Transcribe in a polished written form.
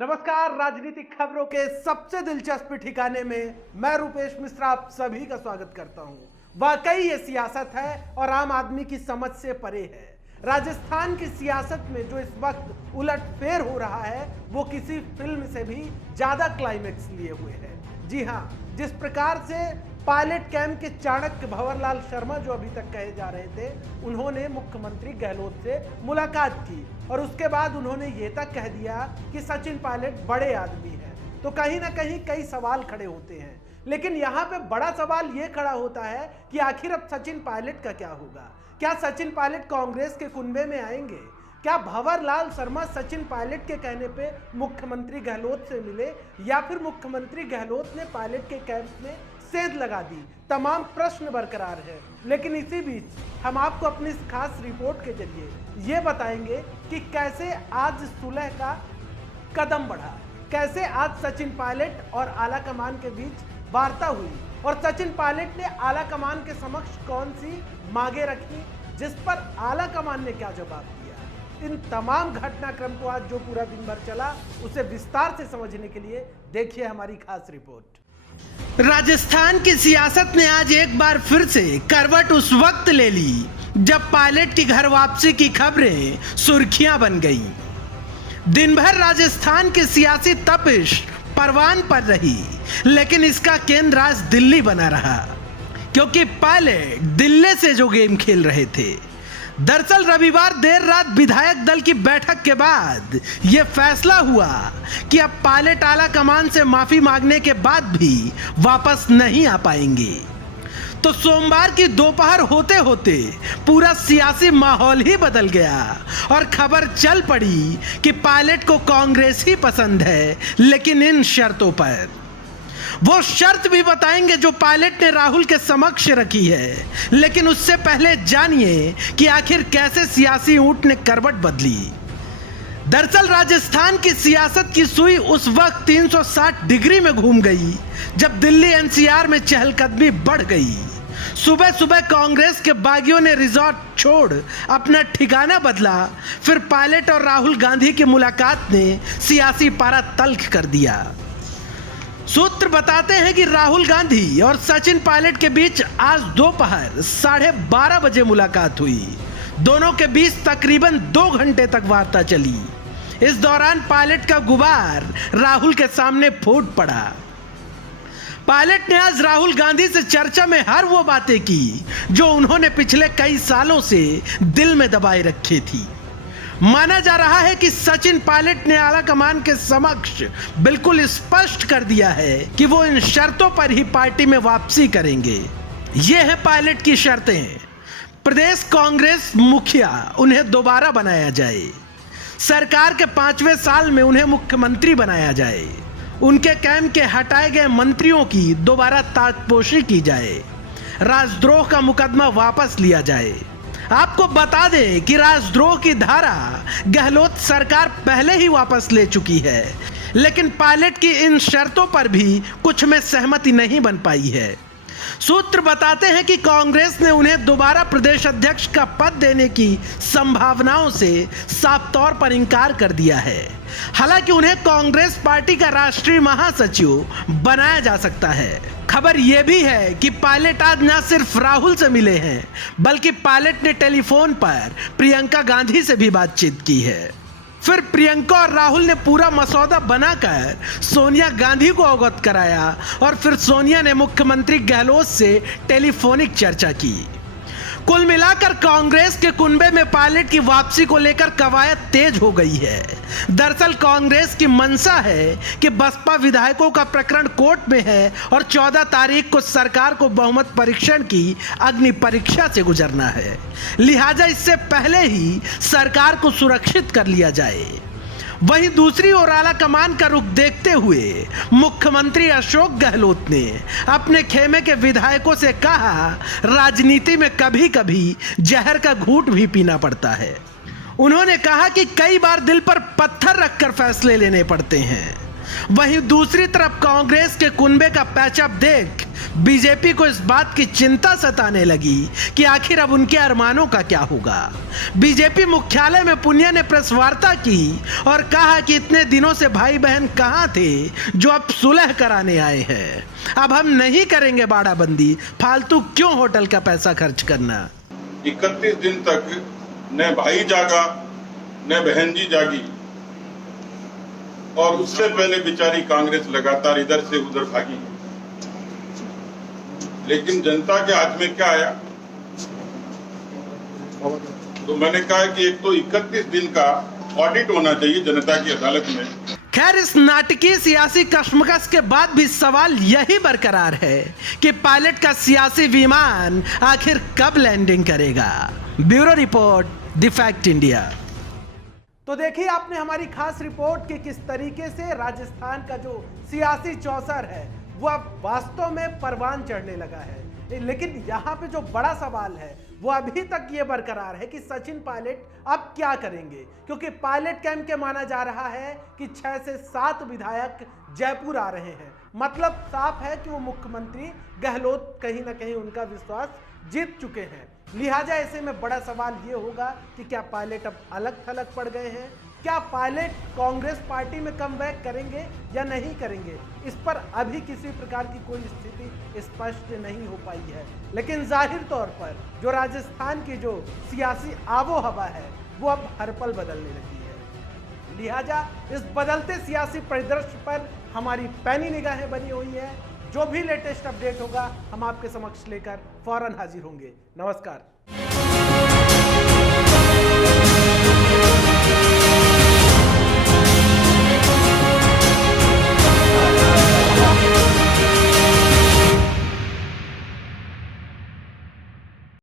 नमस्कार, राजनीतिक खबरों के सबसे दिलचस्प ठिकाने में मैं रूपेश मिश्रा आप सभी का स्वागत करता हूं। वाकई ये सियासत है और आम आदमी की समझ से परे है। राजस्थान की सियासत में जो इस वक्त उलटफेर हो रहा है वो किसी फिल्म से भी ज्यादा क्लाइमेक्स लिए हुए है। जी हां, जिस प्रकार से पायलट कैंप के चाणक्य भंवरलाल शर्मा जो अभी तक कहे जा रहे थे, उन्होंने मुख्यमंत्री गहलोत से मुलाकात की और उसके बाद उन्होंने ये तक कह दिया कि सचिन पायलट बड़े आदमी हैं, तो कहीं ना कहीं कई सवाल खड़े होते हैं। लेकिन यहाँ पे बड़ा सवाल ये खड़ा होता है कि आखिर अब सचिन पायलट का क्या होगा? क्या सचिन पायलट कांग्रेस के कुनबे में आएंगे? क्या भंवरलाल शर्मा सचिन पायलट के कहने पे मुख्यमंत्री गहलोत से मिले या फिर मुख्यमंत्री गहलोत ने पायलट के कैंप में सेंध लगा दी? तमाम प्रश्न बरकरार है। लेकिन इसी बीच हम आपको अपनी इस खास रिपोर्ट के जरिए ये बताएंगे कि कैसे आज सुलह का कदम बढ़ा, कैसे आज सचिन पायलट और आला कमान के बीच वार्ता हुई और सचिन पायलट ने आला कमान के समक्ष कौन सी मांगे रखी, जिस पर आला कमान ने क्या जवाब दिया। इन तमाम घटनाक्रम को आज जो पूरा दिन भर चला उसे विस्तार से समझने के लिए देखिए हमारी खास रिपोर्ट। राजस्थान की सियासत ने आज एक बार फिर से करवट उस वक्त ले ली जब पायलट की घर वापसी की खबरें सुर्खियां बन गईं। दिन भर राजस्थान की सियासी तपिश परवान पर रही, लेकिन इसका केंद्र आज दिल्ली बना रहा, क्योंकि पायलट दिल्ली से जो गेम खेल रहे थे। दरअसल रविवार देर रात विधायक दल की बैठक के बाद यह फैसला हुआ कि अब पायलट आला कमान से माफी मांगने के बाद भी वापस नहीं आ पाएंगे। तो सोमवार की दोपहर होते होते पूरा सियासी माहौल ही बदल गया और खबर चल पड़ी कि पायलट को कांग्रेस ही पसंद है, लेकिन इन शर्तों पर। वो शर्त भी बताएंगे जो पायलट ने राहुल के समक्ष रखी है, लेकिन उससे पहले जानिए कि आखिर कैसे सियासी ऊंट ने करवट बदली। दरअसल राजस्थान की सियासत की सुई उस वक्त 360 डिग्री में घूम गई जब दिल्ली एनसीआर में चहलकदमी बढ़ गई। सुबह सुबह कांग्रेस के बागियों ने रिजॉर्ट छोड़ अपना ठिकाना बदला, फिर पायलट और राहुल गांधी की मुलाकात ने सियासी पारा तल्ख कर दिया। सूत्र बताते हैं कि राहुल गांधी और सचिन पायलट के बीच आज दोपहर 12:30 बजे मुलाकात हुई। दोनों के बीच तकरीबन 2 घंटे तक वार्ता चली। इस दौरान पायलट का गुबार राहुल के सामने फूट पड़ा। पायलट ने आज राहुल गांधी से चर्चा में हर वो बातें की जो उन्होंने पिछले कई सालों से दिल में दबाए रखी थी। माना जा रहा है कि सचिन पायलट ने आला कमान के समक्ष बिल्कुल स्पष्ट कर दिया है कि वो इन शर्तों पर ही पार्टी में वापसी करेंगे। ये है पायलट की शर्तें। प्रदेश कांग्रेस मुखिया उन्हें दोबारा बनाया जाए, सरकार के 5वें साल में उन्हें मुख्यमंत्री बनाया जाए, उनके कैंप के हटाए गए मंत्रियों की दोबारा ताजपोशी की जाए, राजद्रोह का मुकदमा वापस लिया जाए। आपको बता दें कि राजद्रोह की धारा गहलोत सरकार पहले ही वापस ले चुकी है, लेकिन पायलट की इन शर्तों पर भी कुछ में सहमति नहीं बन पाई है। सूत्र बताते हैं कि कांग्रेस ने उन्हें दोबारा प्रदेश अध्यक्ष का पद देने की संभावनाओं से साफ तौर पर इंकार कर दिया है। हालांकि उन्हें कांग्रेस पार्टी का राष्ट्रीय महासचिव बनाया जा सकता है। खबर यह भी है कि पायलट आज न सिर्फ राहुल से मिले हैं, बल्कि पायलट ने टेलीफोन पर प्रियंका गांधी से भी बातचीत की है। फिर प्रियंका और राहुल ने पूरा मसौदा बनाकर सोनिया गांधी को अवगत कराया और फिर सोनिया ने मुख्यमंत्री गहलोत से टेलीफोनिक चर्चा की। कुल मिलाकर कांग्रेस के कुनबे में पायलट की वापसी को लेकर कवायद तेज हो गई है। दरअसल कांग्रेस की मंशा है कि बसपा विधायकों का प्रकरण कोर्ट में है और 14 तारीख को सरकार को बहुमत परीक्षण की अग्नि परीक्षा से गुजरना है। लिहाजा इससे पहले ही सरकार को सुरक्षित कर लिया जाए। वहीं दूसरी ओर आला कमान का रुख देखते हुए मुख्यमंत्री अशोक गहलोत ने अपने खेमे के विधायकों से कहा, राजनीति में कभी कभी जहर का घूंट भी पीना पड़ता है। उन्होंने कहा कि कई बार दिल पर पत्थर रखकर फैसले लेने पड़ते हैं। वहीं दूसरी तरफ कांग्रेस के कुनबे का पैचअप देख बीजेपी को इस बात की चिंता सताने लगी कि आखिर अब उनके अरमानों का क्या होगा। बीजेपी मुख्यालय में पुनिया ने प्रेस वार्ता की और कहा कि इतने दिनों से भाई बहन कहां थे जो अब सुलह कराने आए हैं। अब हम नहीं करेंगे बाड़ाबंदी, फालतू क्यों होटल का पैसा खर्च करना। 31 दिन तक न भाई जागा न बहन जी जागी और उससे पहले बेचारी कांग्रेस लगातार इधर से उधर भागी। लेकिन जनता के हाथ में क्या आया? तो मैंने कहा कि एक तो 31 दिन का ऑडिट होना चाहिए जनता की अदालत में। खैर, इस नाटकीय सियासी कश्मकश के बाद भी सवाल यही बरकरार है कि पायलट का सियासी विमान आखिर कब लैंडिंग करेगा। Bureau report, the fact India. तो देखिए आपने हमारी खास रिपोर्ट कि किस तरीके से राजस्थान का जो सियासी चौसर है वो अब वास्तव में परवान चढ़ने लगा है। लेकिन यहाँ पे जो बड़ा सवाल है वो अभी तक ये बरकरार है कि सचिन पायलट अब क्या करेंगे, क्योंकि पायलट कैंप के माना जा रहा है कि 6 से 7 विधायक जयपुर आ रहे हैं। मतलब साफ है कि वो मुख्यमंत्री गहलोत कहीं ना कहीं उनका विश्वास जीत चुके हैं। लिहाजा ऐसे में बड़ा सवाल ये होगा कि क्या पायलट अब अलग थलग पड़ गए हैं, क्या पायलट कांग्रेस पार्टी में कमबैक करेंगे या नहीं करेंगे। इस पर अभी किसी प्रकार की कोई स्थिति स्पष्ट नहीं हो पाई है। लेकिन जाहिर तौर पर जो राजस्थान की जो सियासी आबो हवा है वो अब हर पल बदलने लगी है। लिहाजा इस बदलते सियासी परिदृश्य पर हमारी पैनी निगाहें बनी हुई है। जो भी लेटेस्ट अपडेट होगा हम आपके समक्ष लेकर फौरन हाजिर होंगे। नमस्कार।